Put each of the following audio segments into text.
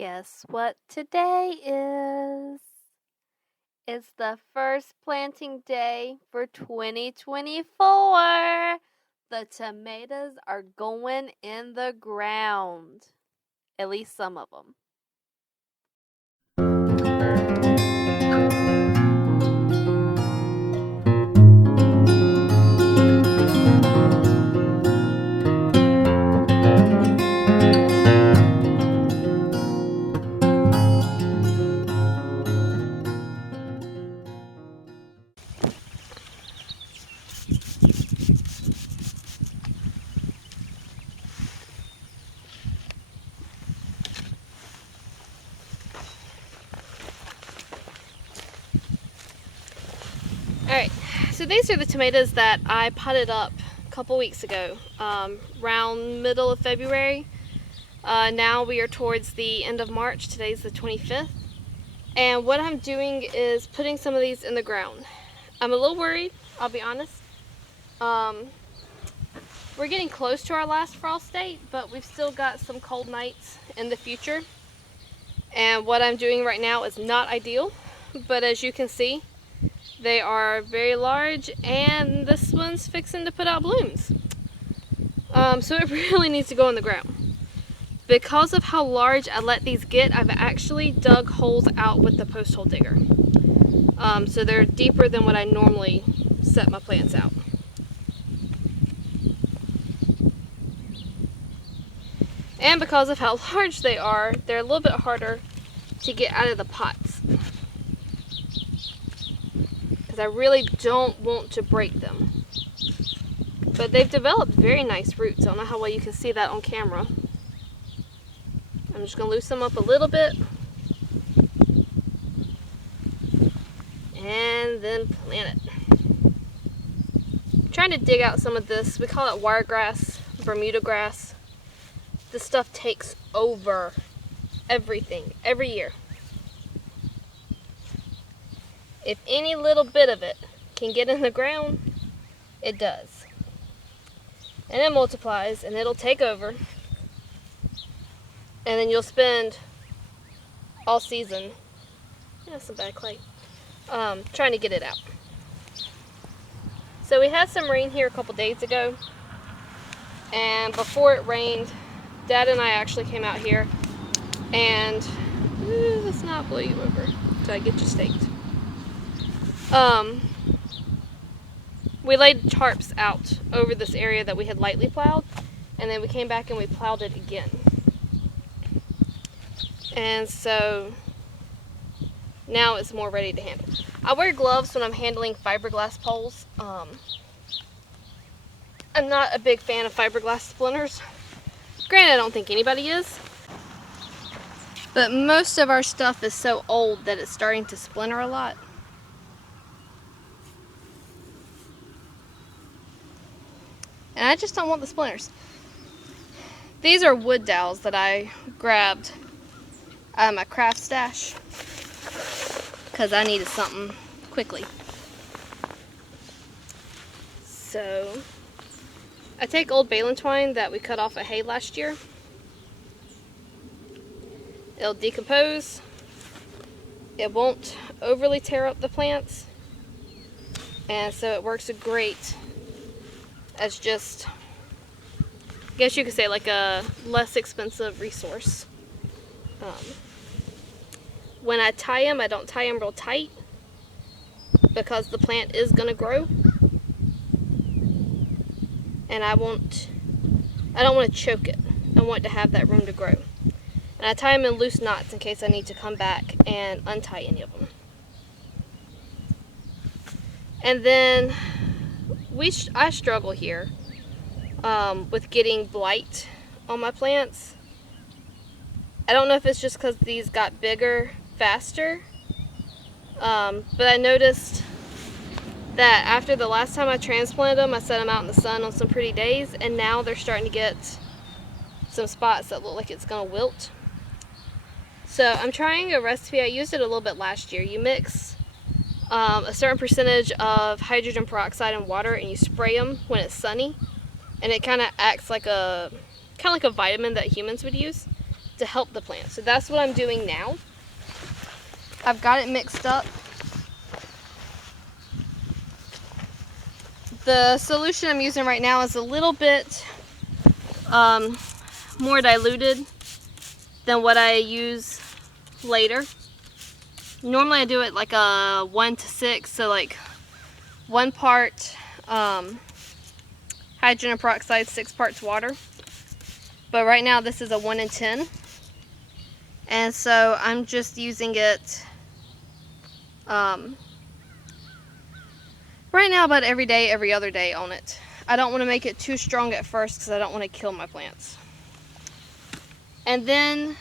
Guess what today is? It's the first planting day for 2024. The tomatoes are going in the ground. At least some of them. Alright, so these are the tomatoes that I potted up a couple weeks ago, around middle of February. Now we are towards the end of March. Today's the 25th. And what I'm doing is putting some of these in the ground. I'm a little worried, I'll be honest. We're getting close to our last frost date, but we've still got some cold nights in the future. And what I'm doing right now is not ideal, but as you can see, they are very large, and this one's fixing to put out blooms. So it really needs to go in the ground. Because of how large I let these get, I've actually dug holes out with the post hole digger. So they're deeper than what I normally set my plants out. And because of how large they are, they're a little bit harder to get out of the pots. Because I really don't want to break them. But they've developed very nice roots. I don't know how well you can see that on camera. I'm just going to loosen them up a little bit. And then plant it. I'm trying to dig out some of this. We call it wiregrass, Bermuda grass. This stuff takes over everything, every year. If any little bit of it can get in the ground, it does. And it multiplies, and it'll take over. And then you'll spend all season, some bad clay, trying to get it out. So we had some rain here a couple days ago, and before it rained, Dad and I actually came out here, and let's not blow you over until I get you staked. We laid tarps out over this area that we had lightly plowed, and then we came back and we plowed it again. And so now it's more ready to handle. I wear gloves when I'm handling fiberglass poles. I'm not a big fan of fiberglass splinters. Granted, I don't think anybody is. But most of our stuff is so old that it's starting to splinter a lot. And I just don't want the splinters. These are wood dowels that I grabbed out of my craft stash because I needed something quickly. So I take old baling twine that we cut off of hay last year. It'll decompose. It won't overly tear up the plants. And so it works great as just, I guess you could say, like a less expensive resource. When I tie them, I don't tie them real tight because the plant is going to grow. And I don't want to choke it. I want to have that room to grow. And I tie them in loose knots in case I need to come back and untie any of them. And then I struggle here with getting blight on my plants. I don't know if it's just because these got bigger faster, but I noticed that after the last time I transplanted them, I set them out in the sun on some pretty days, and now they're starting to get some spots that look like it's going to wilt. So I'm trying a recipe. I used it a little bit last year. You mix a certain percentage of hydrogen peroxide and water, and you spray them when it's sunny, and it kind of acts like a vitamin that humans would use to help the plant. So that's what I'm doing now. I've got it mixed up. The solution I'm using right now is a little bit more diluted than what I use later. Normally I do it like a 1 to 6, so like 1 part hydrogen peroxide, 6 parts water. But right now this is a 1 in 10. And so I'm just using it right now about every day, every other day on it. I don't want to make it too strong at first because I don't want to kill my plants. And then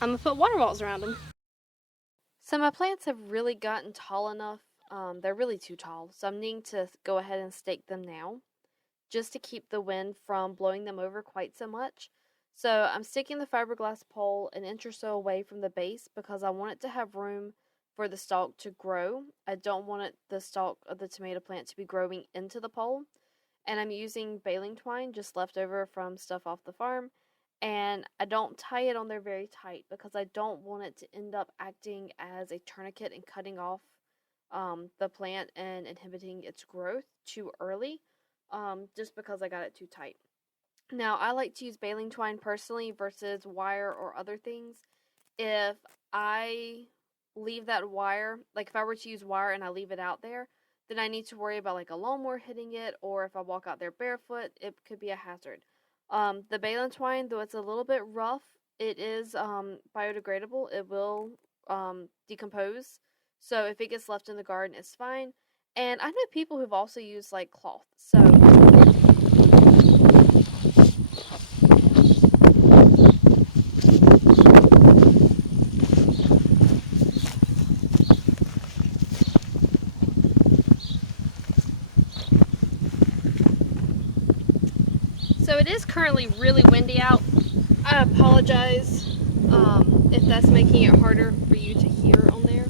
I'm going to put water balls around them. So my plants have really gotten tall enough. They're really too tall. So I'm needing to go ahead and stake them now, just to keep the wind from blowing them over quite so much. So I'm sticking the fiberglass pole an inch or so away from the base because I want it to have room for the stalk to grow. I don't want the stalk of the tomato plant to be growing into the pole. And I'm using baling twine, just left over from stuff off the farm. And I don't tie it on there very tight because I don't want it to end up acting as a tourniquet and cutting off the plant and inhibiting its growth too early, just because I got it too tight. Now, I like to use baling twine personally versus wire or other things. If I leave that wire, like if I were to use wire and I leave it out there, then I need to worry about like a lawnmower hitting it, or if I walk out there barefoot, it could be a hazard. The baling twine, though it's a little bit rough, it is biodegradable. It will decompose. So if it gets left in the garden, it's fine. And I know people who've also used like cloth. So it is currently really windy out. I apologize if that's making it harder for you to hear on there.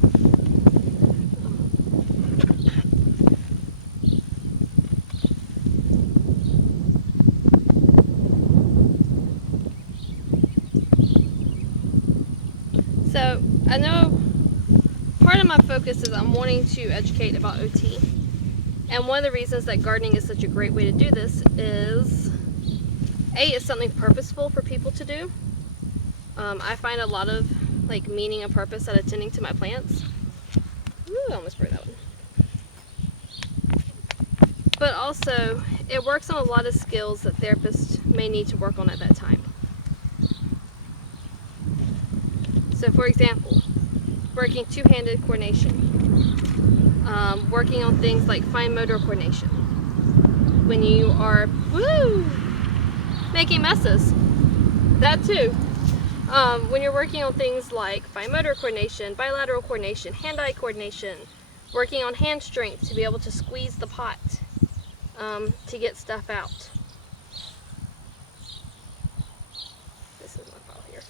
So I know part of my focus is I'm wanting to educate about OT. And one of the reasons that gardening is such a great way to do this is it's something purposeful for people to do. I find a lot of like meaning and purpose at attending to my plants. Ooh, I almost broke that one. But also, it works on a lot of skills that therapists may need to work on at that time. So for example, working two-handed coordination. Working on things like fine motor coordination. When you are, making messes. That too. When you're working on things like fine motor coordination, bilateral coordination, hand-eye coordination, working on hand strength to be able to squeeze the pot to get stuff out. This is my file here.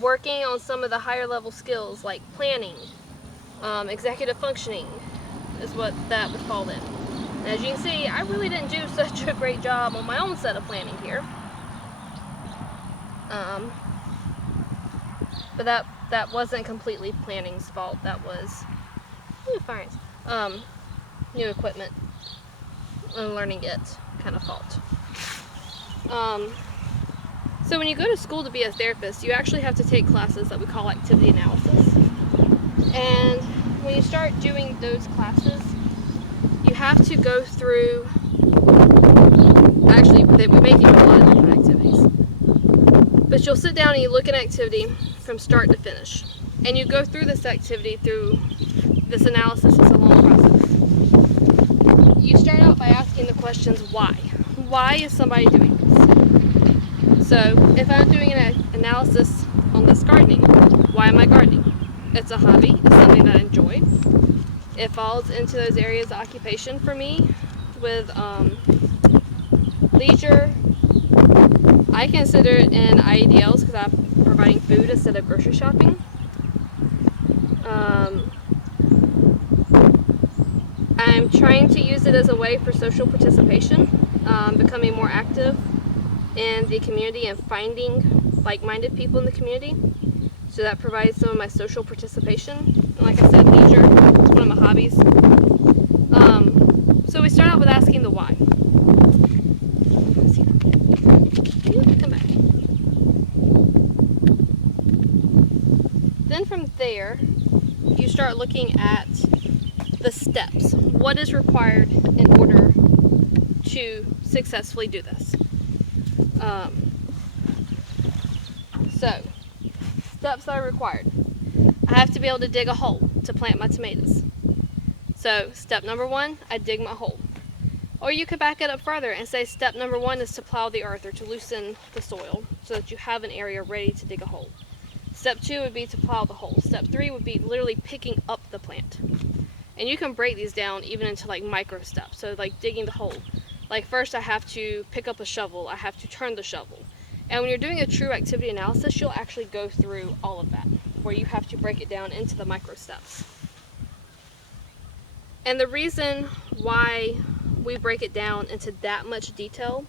Working on some of the higher level skills like planning, executive functioning is what that would fall in. And as you can see, I really didn't do such a great job on my own set of planning here. But that wasn't completely planning's fault. That was new equipment and learning it kind of fault. So when you go to school to be a therapist, you actually have to take classes that we call activity analysis. And when you start doing those classes, you have to go through, actually we make you do a lot of different activities. But you'll sit down and you look at an activity from start to finish. And you go through this activity through this analysis. It's a long process. You start out by asking the questions, why? Why is somebody doing this? So if I'm doing an analysis on this gardening, why am I gardening? It's a hobby, it's something that I enjoy. It falls into those areas of occupation for me with leisure. I consider it in IEDLs because I'm providing food instead of grocery I'm I'm trying to use it as a way for social participation, becoming more active in the community and finding like-minded people in the community. So that provides some of my social participation. And like I said, leisure is one of my hobbies. So we start out with asking the why. Come back. Then from there, you start looking at the steps. What is required in order to successfully do this? So, steps that are required. I have to be able to dig a hole to plant my tomatoes. So, step number 1, I dig my hole. Or you could back it up further and say step number 1 is to plow the earth or to loosen the soil so that you have an area ready to dig a hole. Step 2 would be to plow the hole. Step 3 would be literally picking up the plant. And you can break these down even into like micro steps. So like digging the hole. Like first I have to pick up a shovel. I have to turn the shovel. And when you're doing a true activity analysis, you'll actually go through all of that, where you have to break it down into the micro steps. And the reason why we break it down into that much detail,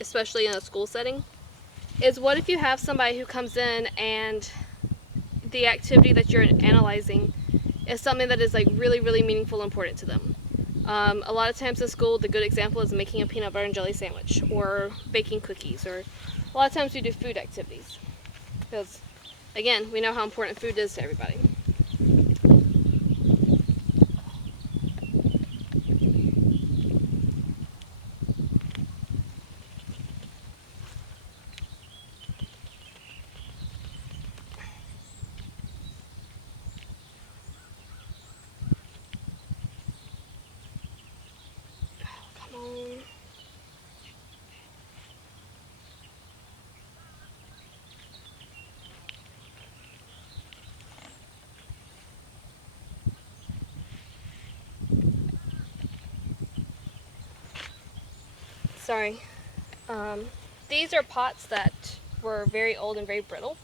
especially in a school setting, is what if you have somebody who comes in and the activity that you're analyzing is something that is like really, really meaningful and important to them. A lot of times in school, the good example is making a peanut butter and jelly sandwich or baking cookies, or a lot of times we do food activities because, again, we know how important food is to everybody. Come on. Sorry. These are pots that were very old and very brittle.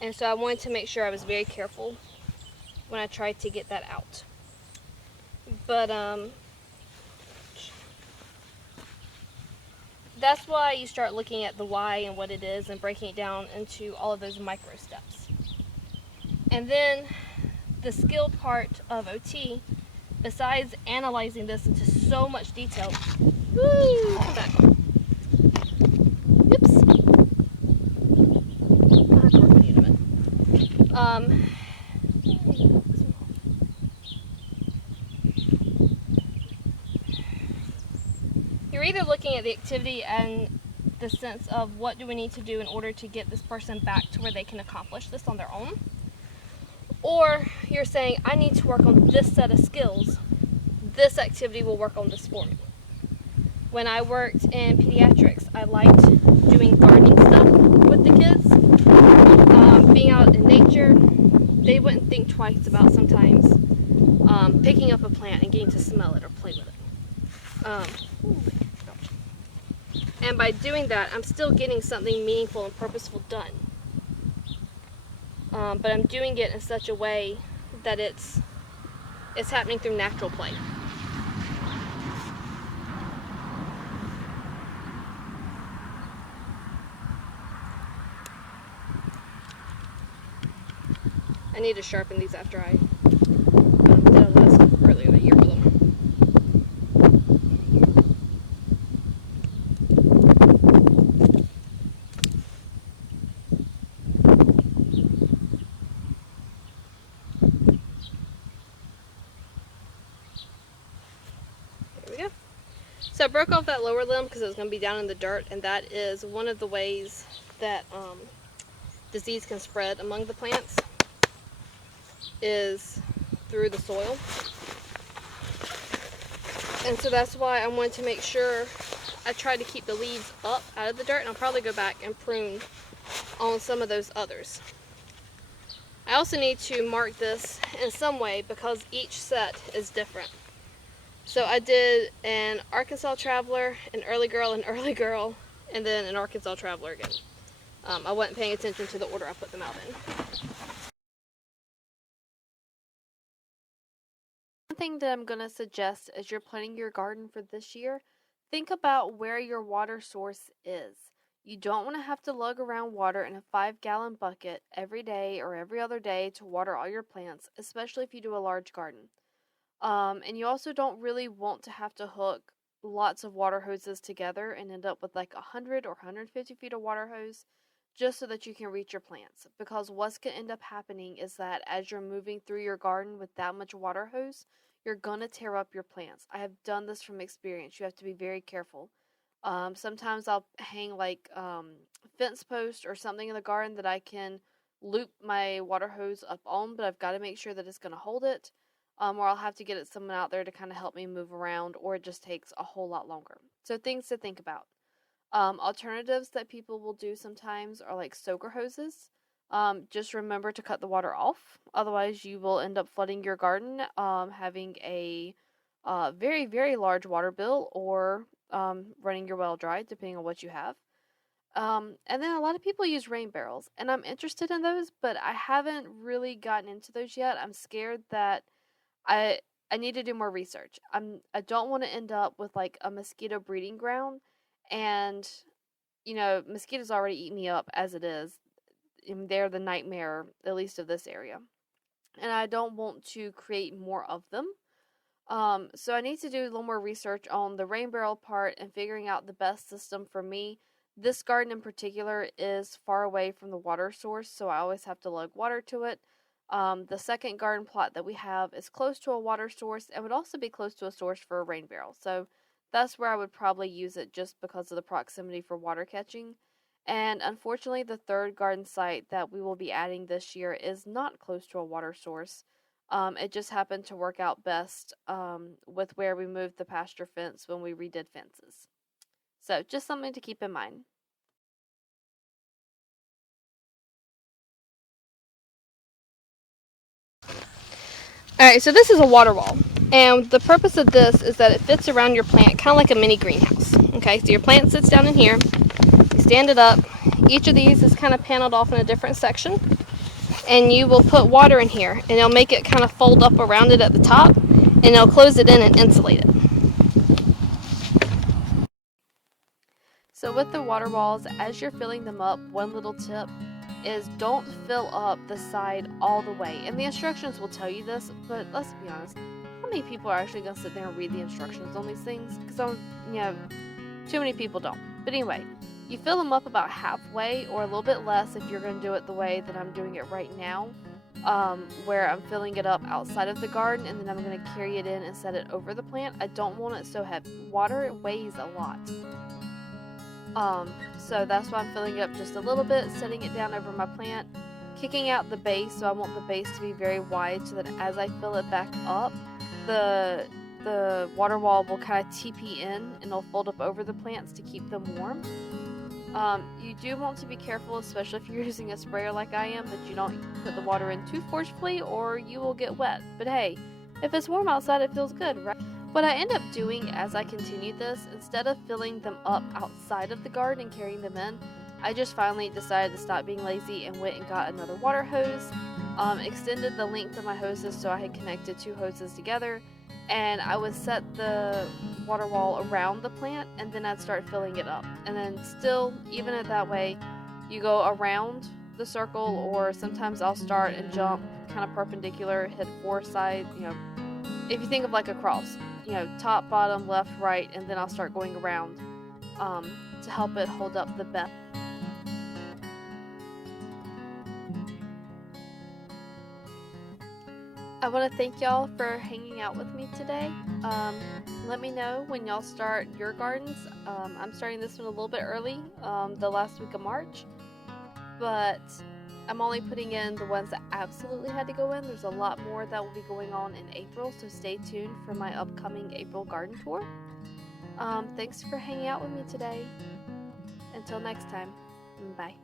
And so I wanted to make sure I was very careful when I tried to get that out. But that's why you start looking at the why and what it is and breaking it down into all of those micro steps. And then the skill part of OT, besides analyzing this into so much detail, come back. Oops. I'll have to work on you in a minute. You're either looking at the activity and the sense of what do we need to do in order to get this person back to where they can accomplish this on their own, or you're saying I need to work on this set of skills, this activity will work on this for me. When I worked in pediatrics, I liked doing gardening stuff with the kids, being out in nature. They wouldn't think twice about sometimes picking up a plant and getting to smell it or play with it. And by doing that, I'm still getting something meaningful and purposeful done. But I'm doing it in such a way that it's happening through natural play. I need to sharpen these after I did a lesson earlier that year with them. So I broke off that lower limb because it was going to be down in the dirt, and that is one of the ways that disease can spread among the plants, is through the soil. And so that's why I wanted to make sure I tried to keep the leaves up out of the dirt, and I'll probably go back and prune on some of those others. I also need to mark this in some way because each set is different. So I did an Arkansas Traveler, an Early Girl, and then an Arkansas Traveler again. I wasn't paying attention to the order I put them out in. thing that I'm going to suggest as you're planning your garden for this year, think about where your water source is. You don't want to have to lug around water in a 5-gallon bucket every day or every other day to water all your plants, especially if you do a large garden. And you also don't really want to have to hook lots of water hoses together and end up with like 100 or 150 feet of water hose just so that you can reach your plants. Because what's going to end up happening is that as you're moving through your garden with that much water hose, you're going to tear up your plants. I have done this from experience. You have to be very careful. Sometimes I'll hang like fence post or something in the garden that I can loop my water hose up on, but I've got to make sure that it's going to hold it. Or I'll have to get someone out there to kind of help me move around, or it just takes a whole lot longer. So things to think about. Alternatives that people will do sometimes are like soaker hoses. Just remember to cut the water off, otherwise you will end up flooding your garden, having a very, very large water bill, or running your well dry, depending on what you have. And then a lot of people use rain barrels, and I'm interested in those, but I haven't really gotten into those yet. I'm scared that I I need to do more research. I don't want to end up with like a mosquito breeding ground, and mosquitoes already eat me up as it is. And they're the nightmare, at least of this area, and I don't want to create more of them. So I need to do a little more research on the rain barrel part and figuring out the best system for me. This garden in particular is far away from the water source, so I always have to lug water to it. The second garden plot that we have is close to a water source and would also be close to a source for a rain barrel. So that's where I would probably use it just because of the proximity for water catching. And unfortunately, the third garden site that we will be adding this year is not close to a water source. It just happened to work out best with where we moved the pasture fence when we redid fences. So just something to keep in mind. Alright, so this is a water wall. And the purpose of this is that it fits around your plant, kind of like a mini greenhouse. Okay, so your plant sits down in here, you stand it up. Each of these is kind of paneled off in a different section. And you will put water in here, and it'll make it kind of fold up around it at the top, and it'll close it in and insulate it. So with the water walls, as you're filling them up, one little tip is don't fill up the side all the way. And the instructions will tell you this, but let's be honest, how many people are actually going to sit there and read the instructions on these things? Because too many people don't. But anyway, you fill them up about halfway or a little bit less if you're going to do it the way that I'm doing it right now, where I'm filling it up outside of the garden and then I'm going to carry it in and set it over the plant. I don't want it so heavy. Water weighs a lot. So that's why I'm filling it up just a little bit, setting it down over my plant, kicking out the base, so I want the base to be very wide so that as I fill it back up, the water wall will kind of TP in and it'll fold up over the plants to keep them warm. You do want to be careful, especially if you're using a sprayer like I am, that you don't put the water in too forcefully or you will get wet. But hey, if it's warm outside, it feels good, right? What I end up doing as I continue this, instead of filling them up outside of the garden and carrying them in, I just finally decided to stop being lazy and went and got another water hose, extended the length of my hoses so I had connected 2 hoses together, and I would set the water wall around the plant and then I'd start filling it up. And then still, even at that way, you go around the circle, or sometimes I'll start and jump kind of perpendicular, hit 4 sides, if you think of like a cross, top, bottom, left, right, and then I'll start going around to help it hold up the best. I want to thank y'all for hanging out with me today. Let me know when y'all start your gardens. I'm starting this one a little bit early, the last week of March, but I'm only putting in the ones that absolutely had to go in. There's a lot more that will be going on in April, so stay tuned for my upcoming April garden tour. Thanks for hanging out with me today. Until next time, bye.